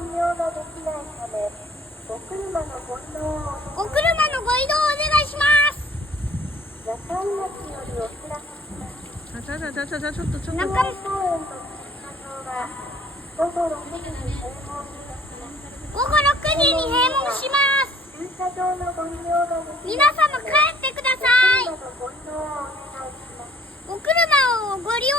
利用ができないため、お車のご移動をお車のご移動をお願いします。夜間町よりお知らせします。ちょっと。中公園の駐車場が午後6時に閉門いたします。午後6時に閉門します。駐車場のご利用ができない皆様帰ってください。お車のご移動をお願いします。お車をご利用